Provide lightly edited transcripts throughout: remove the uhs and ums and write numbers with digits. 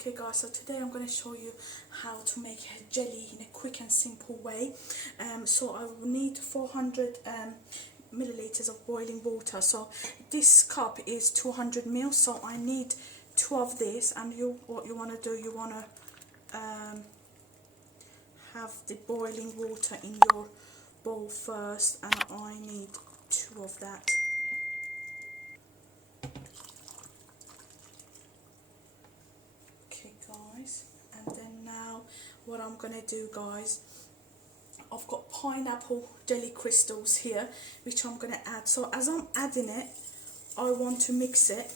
Okay guys, so today I'm going to show you how to make a jelly in a quick and simple way. So I will need 400 milliliters of boiling water. So this cup is 200 ml, so I need 2 of this. And what you want to do, you want to have the boiling water in your bowl first, and I need 2 of that. Okay guys, and then now what I'm gonna do guys, I've got pineapple jelly crystals here which I'm gonna add. So as I'm adding it, I want to mix it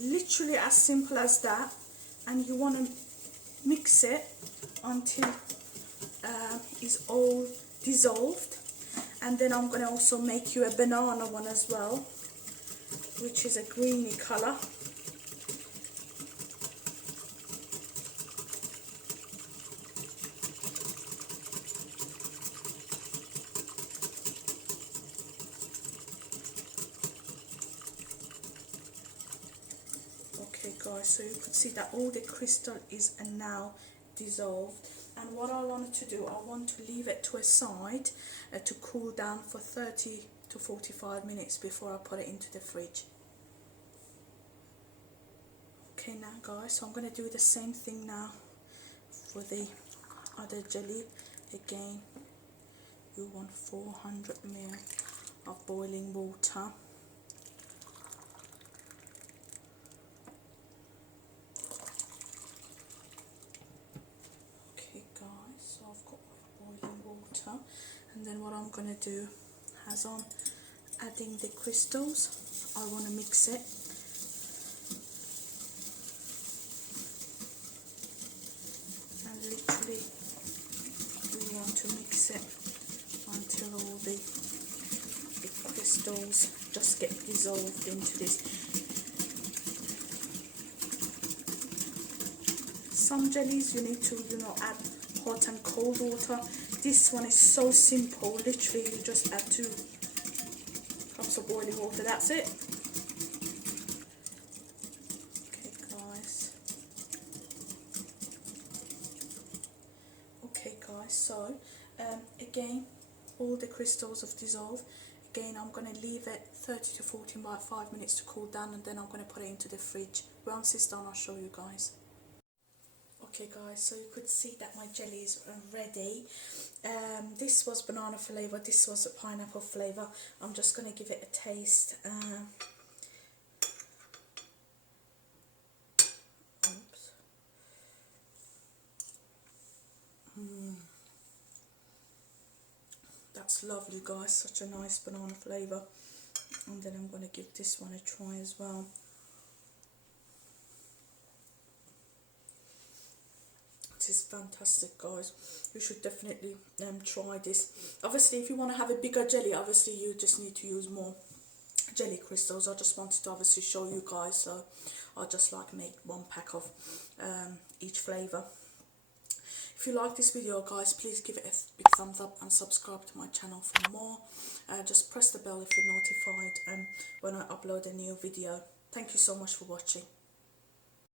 literally as simple as that, and you want to mix it until it's all dissolved. And then I'm gonna also make you a banana one as well, which is a greeny colour. Okay guys, so you could see that all the crystal is now dissolved, and what I wanted to do, I want to leave it to a side to cool down for 30 to 45 minutes before I put it into the fridge. Okay now guys, so I'm going to do the same thing now for the other jelly. Again, you want 400 ml of boiling water. So I've got my boiling water, and then what I'm going to do, as I'm adding the crystals, I want to mix it. And literally we want to mix it until all the crystals just get dissolved into this. Some jellies you need to, add hot and cold water. This one is so simple, literally you just add 2 cups of boiling water, that's it. Okay guys, so again, all the crystals have dissolved. Again, I'm going to leave it 30 to 45 minutes to cool down, and then I'm going to put it into the fridge. Once it's done, I'll show you guys. Okay guys, so you could see that my jelly is ready. This was banana flavour, this was a pineapple flavour. I'm just going to give it a taste. Oops. That's lovely guys, such a nice banana flavour. And then I'm going to give this one a try as well. Is fantastic guys, you should definitely try this. Obviously if you want to have a bigger jelly, obviously you just need to use more jelly crystals. I just wanted to obviously show you guys, so I just make 1 pack of each flavour. If you like this video guys, please give it a big thumbs up and subscribe to my channel for more. Just press the bell if you're notified when I upload a new video. Thank you so much for watching.